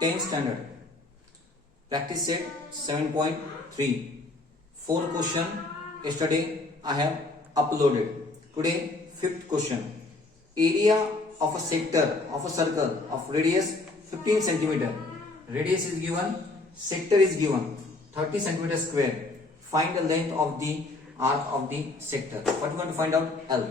10th standard practice set 7.3 4 question yesterday I have uploaded. Today 5th question. Area of a sector of a circle of radius 15 centimeter. Radius is given, sector is given 30 centimeter square. Find the length of the arc of the sector. What we want to find out? L.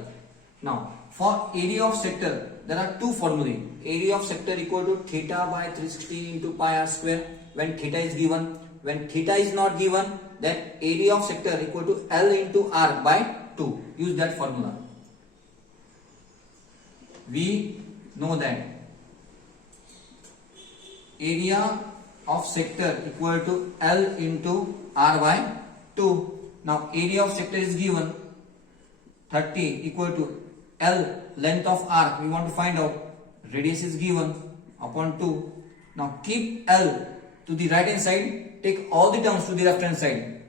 Now for area of sector there are two formulae. Area of sector equal to theta by 360 into pi r square when theta is given. When theta is not given, then area of sector equal to L into R by 2. Use that formula. We know that area of sector equal to L into R by 2. Now area of sector is given 30 equal to L length of arc. We want to find out. Radius is given upon 2. Now keep L to the right hand side. Take all the terms to the left hand side.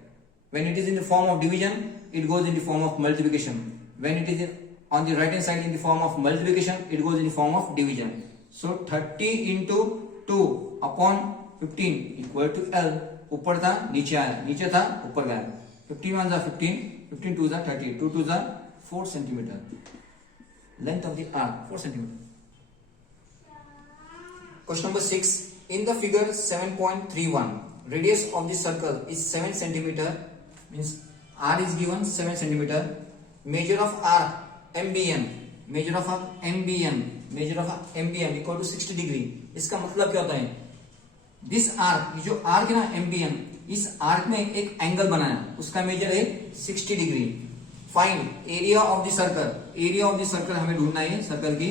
When it is in the form of division, it goes in the form of multiplication. When it is on the right hand side in the form of multiplication, it goes in the form of division. So 30 into 2 upon 15 equal to L. ऊपर था नीचे आया, नीचे था ऊपर गया. 15 1 जा 15, 15 2 जा 30, 2 2 जा 4 centimeter. Length of the arc 4 centimeter. Question number 6. In the figure 7.31, radius of the circle is 7 centimeter. Means R is given 7 centimeter. Measure of arc MBN. Measure of arc MBN. Measure of arc MBN equal to 60 degree. इसका मतलब क्या होता है? This arc, ये जो arc है ना MBN, इस arc में एक एंगल बनाया, उसका मेजर है 60 degree. Find area of the circle. Area of the circle हमें ढूंढना है सर्कल की.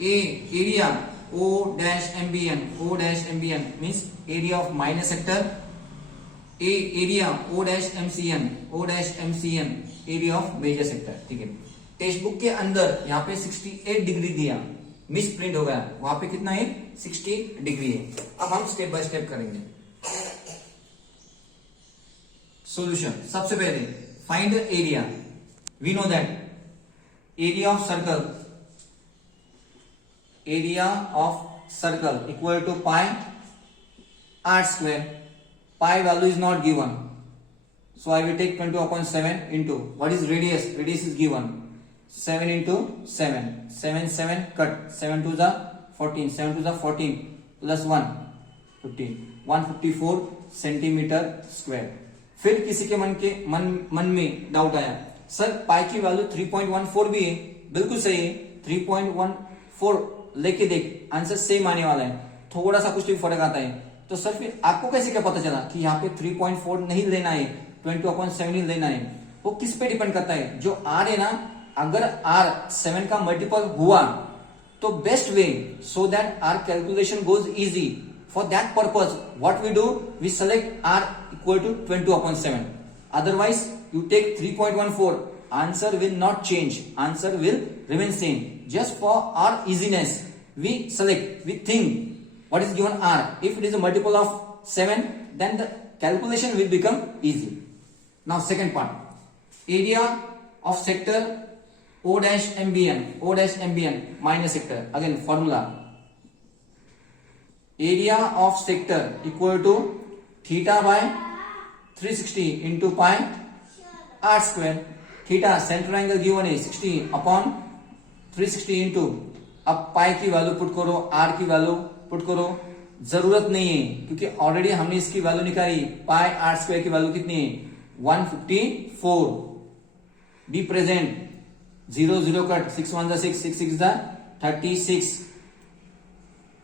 Area O dash MBN. O dash MBN means area of minor sector. area O dash MCN. O dash MCN area of major sector. ठीक है. Text book के अंदर यहाँ पे 68 डिग्री दिया, मिस प्रिंट हो गया. वहां पे कितना है? 60 डिग्री है. अब हम स्टेप बाय स्टेप करेंगे. सॉल्यूशन. सबसे पहले find the area. We know that area of circle equal to pi r square. Pi value is not given, so I will take 20 upon 7 into what is radius. Radius is given 7 into 7. 7 7 cut. 7 to the 14. 7 to the 14 plus 1 15. 154 centimeter square. फिर किसी के मन में doubt आया, sir पाई की value 3.14 भी है. बिल्कुल सही है. 3.14 लेके देख, आंसर सेम आने वाला है. थोड़ा सा कुछ भी फर्क आता है. तो सर फिर आपको कैसे क्या पता चला कि यहाँ पे 3.4 नहीं लेना है, 20/7 ही लेना है? वो किस पे डिपेंड करता है? जो R है ना, अगर R 7 का मल्टीपल हुआ तो best way so that our calculation goes easy. For that purpose what we do, we select R equal to 20/7. Otherwise you take 3.14, answer will not change, answer will remain same. Just for our easiness we select, we think what is given R. If it is a multiple of 7, then the calculation will become easy. Now second part, area of sector O dash MBN. O dash MBN minus sector. Again formula, area of sector equal to theta by 360 into pi r square. Theta centre angle given है 60 upon 360 into. अब पाई की value put करो, are की value put करो. जरूरत नहीं है क्योंकि ऑलरेडी हमने इसकी वैल्यू निकाली. पाई आर स्क्वायर की वैल्यू कितनी है? 154. Be present. 0 0 कट. 6 1 जा 6, 6 6 जा 36.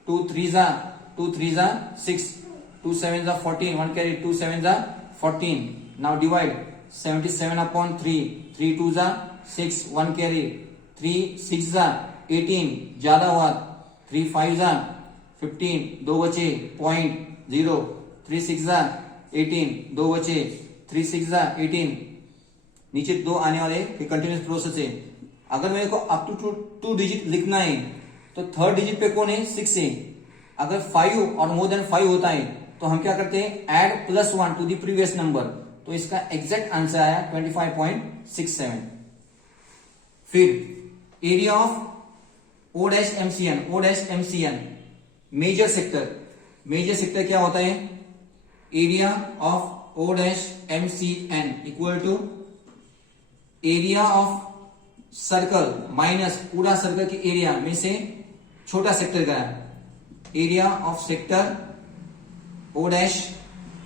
2 3 जा 2 3 जा 6, 2 7 जा 14. 1 कैरी 2 7 जा 14. Now divide 77 upon 3. 3 2 जा 6, 1 कैरी 3 6 जा 18. ज्यादा हुआ 3 5 जा 15. 2 बचे 0.0. 3 6 जा 18. 2 बचे 3 6 जा 18. नीचे 2 आने वाले कंटिन्यूस प्रोसेस है. अगर मेरे को अप टू 2 डिजिट लिखना है तो थर्ड डिजिट पे कौन है? 6 है. अगर 5 और मोर देन 5 होता है तो हम क्या करते हैं? Add +1 to the previous number. तो इसका एग्जैक्ट आंसर आया 25.67. फिर area of O dash MCN. Major sector major sector क्या होता है, area of O dash M C N equal to area of circle minus पूरा सर्कल के एरिया में से छोटा सेक्टर का area of sector O dash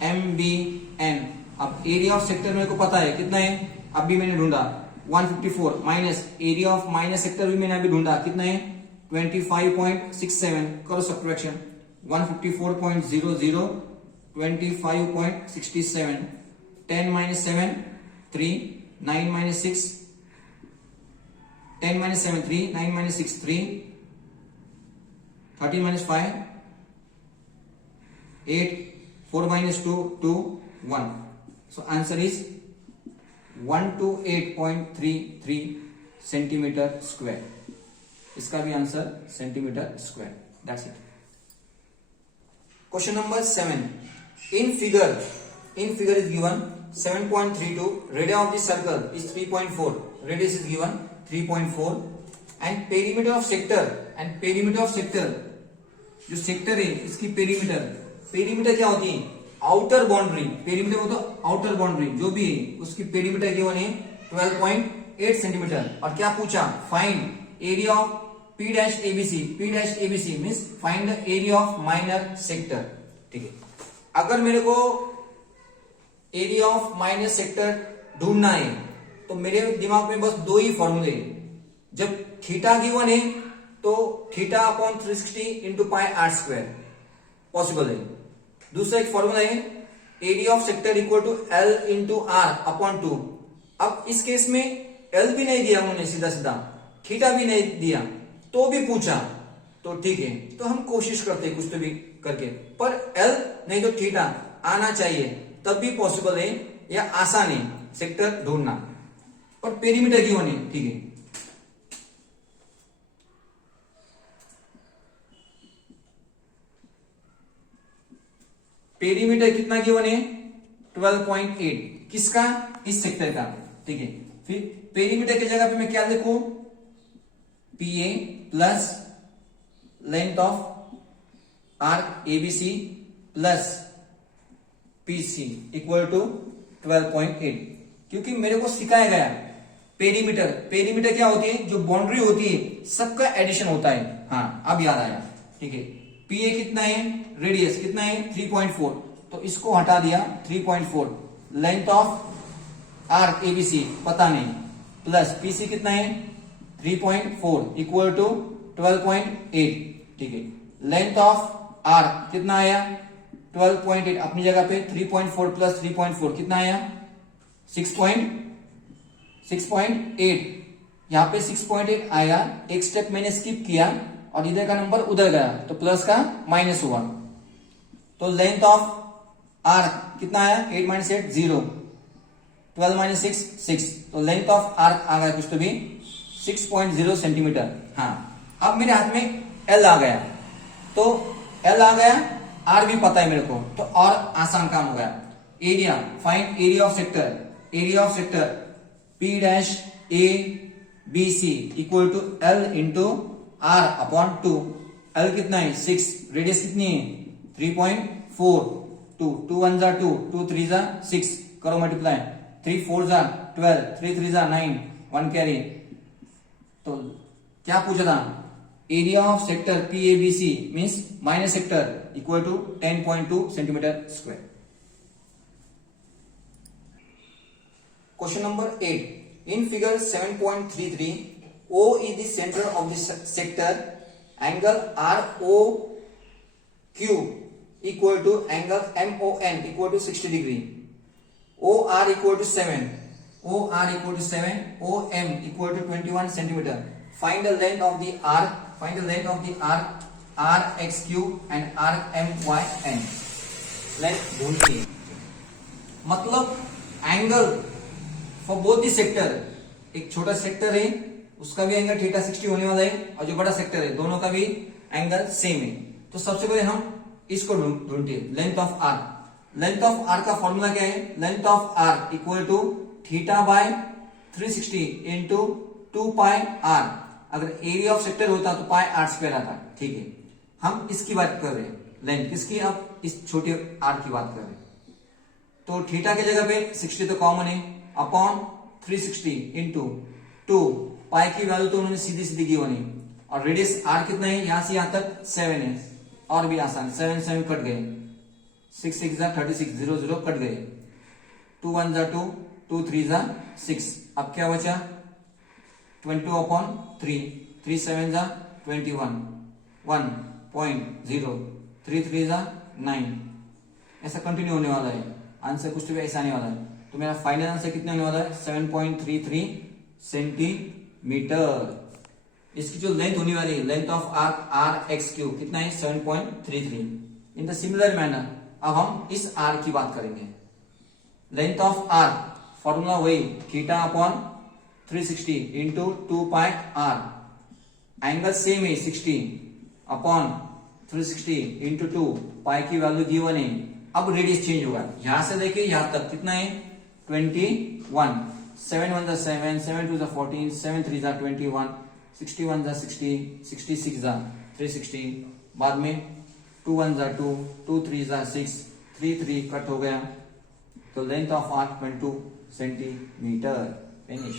M B N. अब एरिया ऑफ सेक्टर मेरे को पता है कितना है, अब भी मैंने ढूंढा 154 minus area of minus sector भी मैंने अभी ढूंढा कितना है 25.67, करो subtraction 154.00 25.67 10 minus 7 3 9 minus 6 10 minus 7 3 9 minus 6 3 13 minus 5 8 4 minus 2 2 1, so answer is 128.33 centimetre square. इसका भी answer centimetre square. That's it. Question number 7, in figure is given 7.32, radius of the circle is 3.4, radius is given 3.4 and perimeter of sector जो sector है इसकी perimeter क्या होती है, outer boundary, perimeter हो तो आउटर बाउंड्री जो भी है उसकी पेरीमीटर गिवन है 12.8 सेंटीमीटर। और क्या पूछा, find area of P dash ABC means find the area of minor sector. ठीक है, अगर मेरे को एरिया ऑफ माइनर सेक्टर ढूंढना है तो मेरे दिमाग में बस दो ही फॉर्मूले, जब थीटा गिवन है तो theta upon 360 into pi R square possible है। दूसरा एक फॉर्मूला है area of sector equal to L into R upon 2। अब इस केस में एल भी नहीं दिया उन्होंने सीधा थीटा भी नहीं दिया तो भी पूछा, तो ठीक है, तो हम कोशिश करते हैं कुछ तो भी करके, पर एल नहीं तो थीटा आना चाहिए तब भी पॉसिबल है या आसान है सेक्टर ढूंढना, पर पेरीमीटर क्यों नहीं। ठीक है, पेरीमीटर कितना गिवन है 12.8, किसका, इस सेक्टर का। ठीक है, फिर पेरीमीटर की जगह पे मैं क्या लिखूं, PA plus length of arc ABC plus PC equal to 12.8, क्योंकि मेरे को सिखाया गया पेरीमीटर क्या होती है, जो बाउंड्री होती है सबका एडिशन होता है। हाँ, अब याद आया। ठीक है, PA कितना है, रेडियस कितना है 3.4, तो इसको हटा दिया 3.4, लेंथ ऑफ आर्क ABC पता नहीं, प्लस PC कितना है 3.4 इक्वल टू 12.8। ठीक है, लेंथ ऑफ आर्क कितना आया 12.8, अपनी जगह पे 3.4 प्लस 3.4 कितना आया 6.8, यहां पे 6.8 आया, एक स्टेप मैंने स्किप किया और इधर का नंबर उधर गया तो प्लस का माइनस हुआ, तो लेंथ ऑफ आर्क कितना आया 8 माइनस 8 0, 12 माइनस 6 6, तो लेंथ ऑफ आर्क आ गया कुछ तो भी 6.0 सेंटीमीटर। हाँ, अब मेरे हाथ में एल आ गया, तो एल आ गया, आर भी पता है मेरे को, तो और आसान काम हो गया। Area, find area of sector P dash A B C equal to L into R upon 2। L कितना है 6, रेडियस कितनी है 3.4, 2 1 जा 2, 2 3 जा 6, करो मल्टीप्लाई, 3 4 जा 12, 3 3 जा 9, 1 कैरी। तो क्या पूछा था, area of sector PABC means minus sector equal to 10.2 centimetre square. Question number 8, in figure 7.33 O is the center of the sector, angle ROQ equal to angle MON equal to 60 degree, OR equal to 7, OM equal to 21 centimeter. Find the length of the arc, RXQ and RMYN. Length ढूंढिए, मतलब angle for both the sector, एक छोटा sector है उसका भी angle theta 60 होने वाला है और जो बड़ा सेक्टर है दोनों का भी एंगल सेम है। तो सबसे पहले हम इसको ढूंढते हैं, लेंथ ऑफ आर्क का फॉर्मूला क्या है, length of arc equal to theta by 360 into 2 pi R. अगर एरिया ऑफ सेक्टर होता तो पाई आर स्क्वायर आता। ठीक है, हम इसकी बात कर रहे हैं। लेंथ किसकी, अब इस छोटे आर की बात करें तो थीटा की जगह पे 60 तो कॉमन है, अपॉन 360 इंटू 2, पाई की वैल्यू तो उन्होंने सीधी सीधी की होनी, और रेडियस आर कितना है, यहां से यहां तक 7 है, और भी आसान, 7 7 कट गए, 6 6 जा 36, 0 0 कट गए, 2 1 जा 2, 2 3 जा 6, अब क्या बचा 22 अपॉन 3, 3 7 जा 21, 1.0, 3 3 जा 9, ऐसा कंटिन्यू होने वाला है, आंसर कुछ भी ऐसा आने वाला है। तो मेरा फाइनल आंसर कितना होने वाला है 7.33 सेंटीमीटर। इसकी जो लेंथ होने वाली है, length of arc R X cube कितना है 7.33। इन द सिमिलर मैनर अब हम इस आर की बात करेंगे। लेंथ ऑफ आर फॉर्मूला वही theta upon 360 into 2 pi R, angle same है 60 अपॉन 360 इंटू 2, पाई की वैल्यू गिवन है। अब रेडियस चेंज होगा, यहां से लेके यहां तक कितना है 21, 7 1 7, 7 2 14, 7 3 21, 61 60, 66 360, बाद में 2 1 2, 2 3 6, 3 3 कट हो गया, तो length of arc 22 centimetre. Finish.